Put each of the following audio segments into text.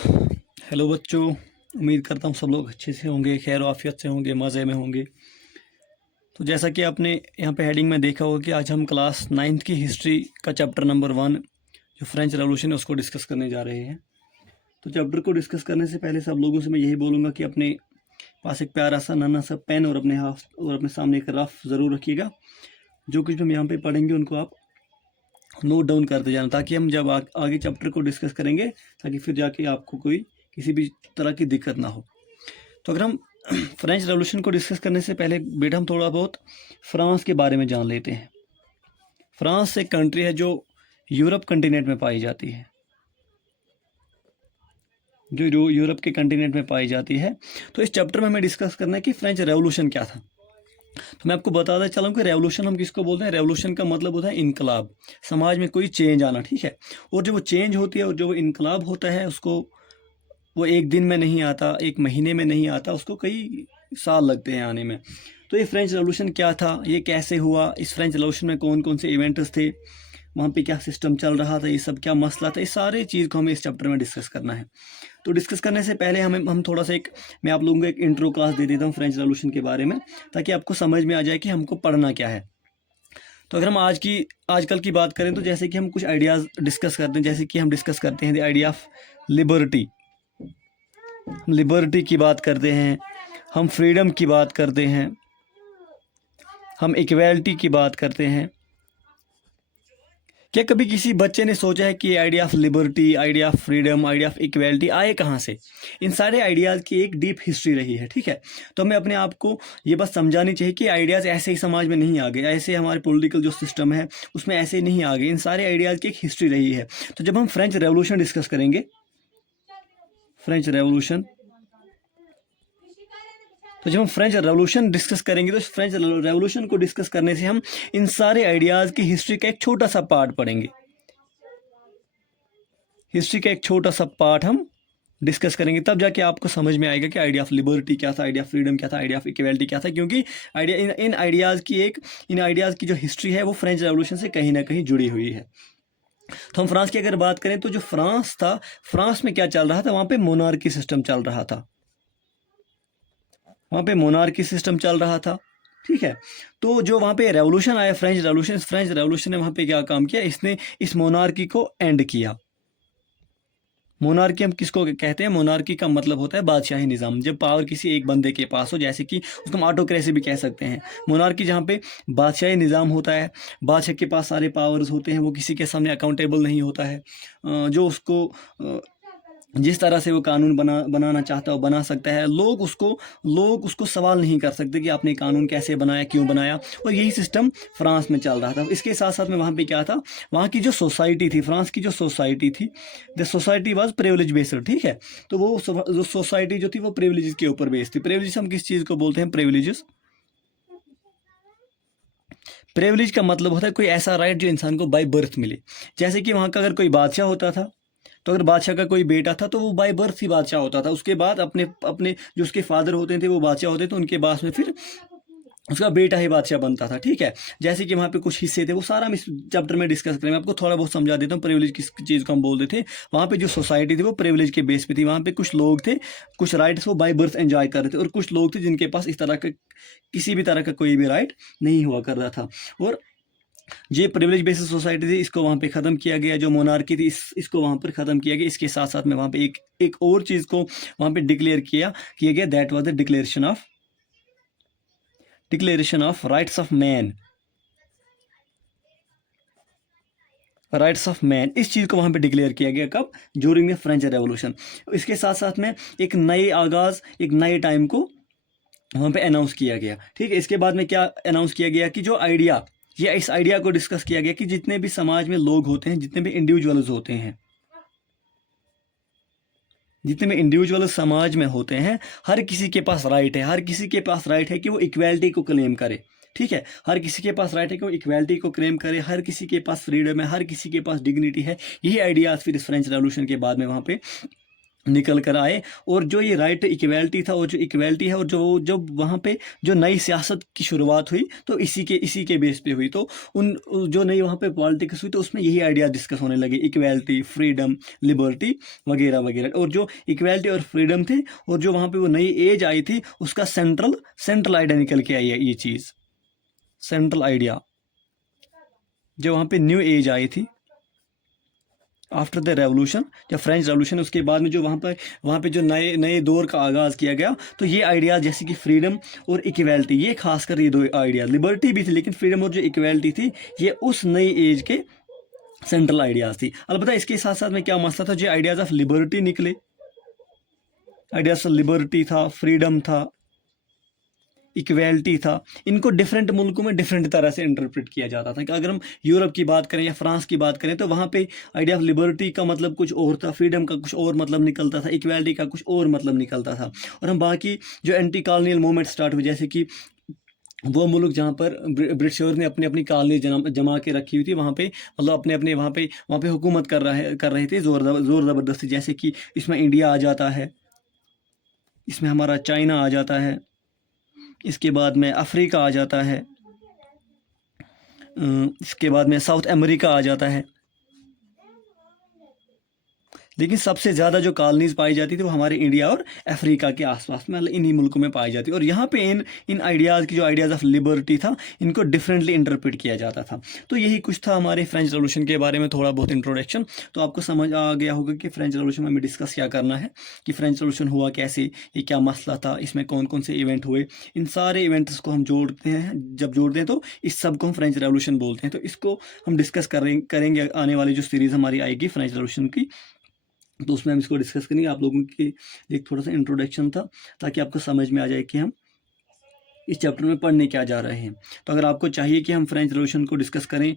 Hello बच्चों, उम्मीद करता हूँ सब लोग अच्छे से होंगे, खैर आफियत से होंगे, मज़े में होंगे। तो जैसा कि आपने यहाँ पे हेडिंग में देखा होगा कि आज हम क्लास 9th की हिस्ट्री का चैप्टर नंबर 1 जो फ्रेंच रेवोल्यूशन है उसको डिस्कस करने जा रहे हैं। तो चैप्टर को डिस्कस करने से पहले सब लोगों से मैं यही बोलूँगा कि अपने पास एक प्यारा सा नन्हा सा पेन और अपने सामने एक रफ ज़रूर रखिएगा। जो कुछ भी हम यहाँ पे पढ़ेंगे उनको आप नोट डाउन करते जाना, ताकि हम जब आगे चैप्टर को डिस्कस करेंगे ताकि फिर जाके आपको कोई किसी भी तरह की दिक्कत ना हो। तो अगर हम फ्रेंच रेवोल्यूशन को डिस्कस करने से पहले बेटा हम थोड़ा बहुत फ्रांस के बारे में जान लेते हैं। फ्रांस एक कंट्री है जो यूरोप कंटिनेंट में पाई जाती है, जो यूरोप के कंटिनेंट में पाई जाती है। तो इस चैप्टर में हमें डिस्कस करना है कि फ्रेंच रेवोल्यूशन क्या था। तो मैं आपको बताता चलूँ कि रेवोल्यूशन हम किसको बोलते हैं। रेवोल्यूशन का मतलब होता है इनकलाब, समाज में कोई चेंज आना, ठीक है। और जो वो चेंज होती है और जो वो इनकलाब होता है उसको वो एक दिन में नहीं आता, एक महीने में नहीं आता, उसको कई साल लगते हैं आने में। तो ये फ्रेंच रेवोल्यूशन क्या था, ये कैसे हुआ, इस फ्रेंच रेवोल्यूशन में कौन कौन से इवेंट्स थे, वहाँ पे क्या सिस्टम चल रहा था, ये सब क्या मसला था, ये सारे चीज़ को हमें इस चैप्टर में डिस्कस करना है। तो डिस्कस करने से पहले हम थोड़ा सा मैं आप लोगों को एक इंट्रो क्लास दे देता हूँ फ्रेंच रेवोल्यूशन के बारे में, ताकि आपको समझ में आ जाए कि हमको पढ़ना क्या है। तो अगर हम आजकल की बात करें तो जैसे कि हम कुछ आइडियाज़ डिस्कस करते हैं, जैसे कि हम डिस्कस करते हैं द आइडिया ऑफ लिबर्टी। हम लिबर्टी की बात करते हैं, हम फ्रीडम की बात करते हैं, हम इक्वेलिटी की बात करते हैं। क्या कभी किसी बच्चे ने सोचा है कि idea of liberty, idea of freedom, idea of equality आए कहाँ से? इन सारे आइडियाज़ की एक डीप हिस्ट्री रही है, ठीक है। तो हमें अपने आप को ये बात समझानी चाहिए कि आइडियाज़ ऐसे ही समाज में नहीं आ गए, ऐसे हमारे पॉलिटिकल जो सिस्टम है उसमें ऐसे नहीं आ गए। इन सारे आइडियाज़ की एक हिस्ट्री रही है। तो जब हम फ्रेंच रेवोल्यूशन डिस्कस करेंगे, फ्रेंच रेवोल्यूशन, तो जब हम फ्रेंच रेवोल्यूशन डिस्कस करेंगे तो फ्रेंच रेवोल्यूशन को डिस्कस करने से हम इन सारे आइडियाज़ की हिस्ट्री का एक छोटा सा पार्ट पढ़ेंगे। हिस्ट्री का एक छोटा सा पार्ट हम डिस्कस करेंगे, तब जाके आपको समझ में आएगा कि आइडिया ऑफ लिबर्टी क्या था, आइडिया ऑफ फ्रीडम क्या था, आइडिया ऑफ इक्वेलिटी क्या था। क्योंकि इन आइडियाज़ की जो हिस्ट्री है वो फ्रेंच रेवोल्यूशन से कहीं ना कहीं जुड़ी हुई है। तो हम फ्रांस की अगर बात करें तो जो फ्रांस था, फ्रांस में क्या चल रहा था, वहाँ पे मोनार्की सिस्टम चल रहा था, वहाँ पे मोनार्की सिस्टम चल रहा था, ठीक है। तो जो वहाँ पे रेवोल्यूशन आया, फ्रेंच रेवोल्यूशन ने वहाँ पे क्या काम किया, इसने इस मोनार्की को एंड किया। मोनार्की हम किसको कहते हैं? मोनार्की का मतलब होता है बादशाही निज़ाम, जब पावर किसी एक बंदे के पास हो, जैसे कि उसको हम ऑटोक्रेसी भी कह सकते हैं। मोनार्की जहाँ पे बादशाही निज़ाम होता है, बादशाह के पास सारे पावर्स होते हैं, वो किसी के सामने अकाउंटेबल नहीं होता है। जो उसको जिस तरह से वो कानून बनाना चाहता है वो बना सकता है। लोग उसको सवाल नहीं कर सकते कि आपने कानून कैसे बनाया, क्यों बनाया। और यही सिस्टम फ्रांस में चल रहा था। इसके साथ साथ में वहाँ पे क्या था, वहाँ की जो सोसाइटी थी, फ्रांस की जो सोसाइटी थी, the society was privilege based, ठीक है। तो वो जो सोसाइटी जो थी वो प्रिविलेजेस के ऊपर बेस्ड थी। प्रिविलेज हम किस चीज़ को बोलते हैं? प्रिविलेजेस, प्रिविलेज का मतलब होता है कोई ऐसा राइट जो इंसान को बाय बर्थ मिले। जैसे कि वहाँ का अगर कोई बादशाह होता था, तो अगर बादशाह का कोई बेटा था तो वो बाय बर्थ ही बादशाह होता था। उसके बाद अपने अपने जो उसके फादर होते थे वो बादशाह होते थे, उनके बाद में फिर उसका बेटा ही बादशाह बनता था, ठीक है। जैसे कि वहाँ पे कुछ हिस्से थे, वो सारा हम इस चैप्टर में डिस्कस करेंगे। आपको थोड़ा बहुत समझा देता हूँ प्रिविलेज किस चीज़ को हम बोलते थे। वहाँ पे जो सोसाइटी थी वो प्रिविलेज के बेस पे थी। वहाँ पे कुछ लोग थे, कुछ राइट्स वो बाय बर्थ एंजॉय कर रहे थे, और कुछ लोग थे जिनके पास इस तरह का किसी भी तरह का कोई भी राइट नहीं हुआ कर रहा था। और ये प्रिविलेज बेसिस सोसाइटी थी, इसको वहाँ पे ख़त्म किया गया। जो मोनार्की थी इसको वहाँ पर ख़त्म किया गया। इसके साथ साथ में वहाँ पे एक और चीज़ को वहाँ पे डिक्लेयर किया गया, that was the declaration of rights of man, rights of man. इस चीज़ को वहाँ पे डिक्लेयर किया गया, कब? During the French revolution. इसके साथ साथ में एक नए आगाज़, एक नए टाइम को वहाँ पे अनाउंस किया गया, ठीक है। इसके बाद में क्या अनाउंस किया गया कि जो आइडिया, या इस आइडिया को डिस्कस किया गया कि जितने भी समाज में लोग होते हैं, जितने भी इंडिविजुअल्स होते हैं, जितने भी इंडिविजुअल समाज में होते हैं, हर किसी के पास राइट है, हर किसी के पास राइट है कि वो इक्वेलिटी को क्लेम करे, ठीक है। हर किसी के पास राइट है कि वो इक्वेलिटी को क्लेम करे, हर किसी के पास फ्रीडम है, हर किसी के पास डिग्निटी है। यही आइडियाज फिर इस फ्रेंच रेवोल्यूशन के बाद में वहाँ पे निकल कर आए। और जो ये राइट इक्वेलिटी था और जो इक्वेलिटी है और जो वहाँ पे जो नई सियासत की शुरुआत हुई तो इसी के बेस पे हुई। तो उन जो नई वहाँ पे पॉलिटिक्स हुई तो उसमें यही आइडिया डिस्कस होने लगे, इक्वेलिटी, फ्रीडम, लिबर्टी वगैरह वगैरह। और जो इक्वेलिटी और फ्रीडम थे और जो वहाँ पे वो नई एज आई थी उसका सेंट्रल आइडिया निकल के आई है। ये चीज़ सेंट्रल आइडिया जो वहाँ पे न्यू एज आई थी आफ्टर द रेवोल्यूशन, जब फ्रेंच रेवोल्यूशन, उसके बाद में जो वहाँ पे जो नए नए दौर का आगाज़ किया गया तो ये आइडियाज़ जैसे कि फ्रीडम और इक्वेलिटी, ये खासकर ये दो आइडिया, लिबर्टी भी थी लेकिन फ्रीडम और जो इक्वेलिटी थी ये उस नई एज के सेंट्रल आइडियाज़ थी। अलबत्ता इसके साथ साथ में क्या मसला था, जो आइडियाज़ ऑफ लिबर्टी निकले, आइडियाज़ ऑफ लिबर्टी था, फ्रीडम था, इक्वेलिटी था, इनको डिफरेंट मुल्कों में डिफरेंट तरह से इंटरप्रेट किया जाता था। कि अगर हम यूरोप की बात करें या फ्रांस की बात करें तो वहाँ पे आइडिया ऑफ लिबर्टी का मतलब कुछ और था, फ्रीडम का कुछ और मतलब निकलता था, इक्वेलिटी का कुछ और मतलब निकलता था। और हम बाकी जो एंटी कॉलोनियल मूवमेंट स्टार्ट हुई, जैसे कि वो मुल्क जहाँ पर ब्रिटिशर्स ने अपनी अपनी कॉलोनी जमा के रखी हुई थी, वहाँ पे मतलब अपने वहाँ पे हुकूमत कर रहे थे जोर ज़बरदस्ती, जैसे कि इसमें इंडिया आ जाता है, इसमें हमारा चाइना आ जाता है, इसके बाद में अफ्रीका आ जाता है, इसके बाद में साउथ अमेरिका आ जाता है। लेकिन सबसे ज़्यादा जो कॉलोनीज पाई जाती थी वो हमारे इंडिया और अफ्रीका के आसपास में, मतलब इन्हीं मुल्कों में पाई जाती। और यहाँ पे इन आइडियाज़ की जो आइडियाज़ ऑफ लिबर्टी था इनको डिफरेंटली इंटरप्रेट किया जाता था। तो यही कुछ था हमारे फ्रेंच रेवोल्यूशन के बारे में थोड़ा बहुत इंट्रोडक्शन। तो आपको समझ आ गया होगा कि फ्रेंच रेवोल्यूशन में हमें डिस्कस क्या करना है, कि फ्रेंच रेवोल्यूशन हुआ कैसे, ये क्या मसला था, इसमें कौन कौन से इवेंट हुए। इन सारे इवेंट्स को हम जोड़ते हैं, जब जोड़ते हैं तो इस सब को हम फ्रेंच रेवोल्यूशन बोलते हैं। तो इसको हम डिस्कस करेंगे आने वाली जो सीरीज़ हमारी आएगी फ्रेंच रेवोल्यूशन की, तो उसमें हम इसको डिस्कस करेंगे। आप लोगों के एक थोड़ा सा इंट्रोडक्शन था ताकि आपको समझ में आ जाए कि हम इस चैप्टर में पढ़ने क्या जा रहे हैं। तो अगर आपको चाहिए कि हम फ्रेंच रेवोल्यूशन को डिस्कस करें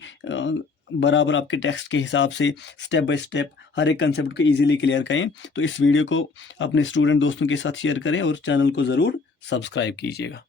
बराबर आपके टेक्स्ट के हिसाब से स्टेप बाय स्टेप हर एक कंसेप्ट को इजीली क्लियर करें, तो इस वीडियो को अपने स्टूडेंट दोस्तों के साथ शेयर करें और चैनल को ज़रूर सब्सक्राइब कीजिएगा।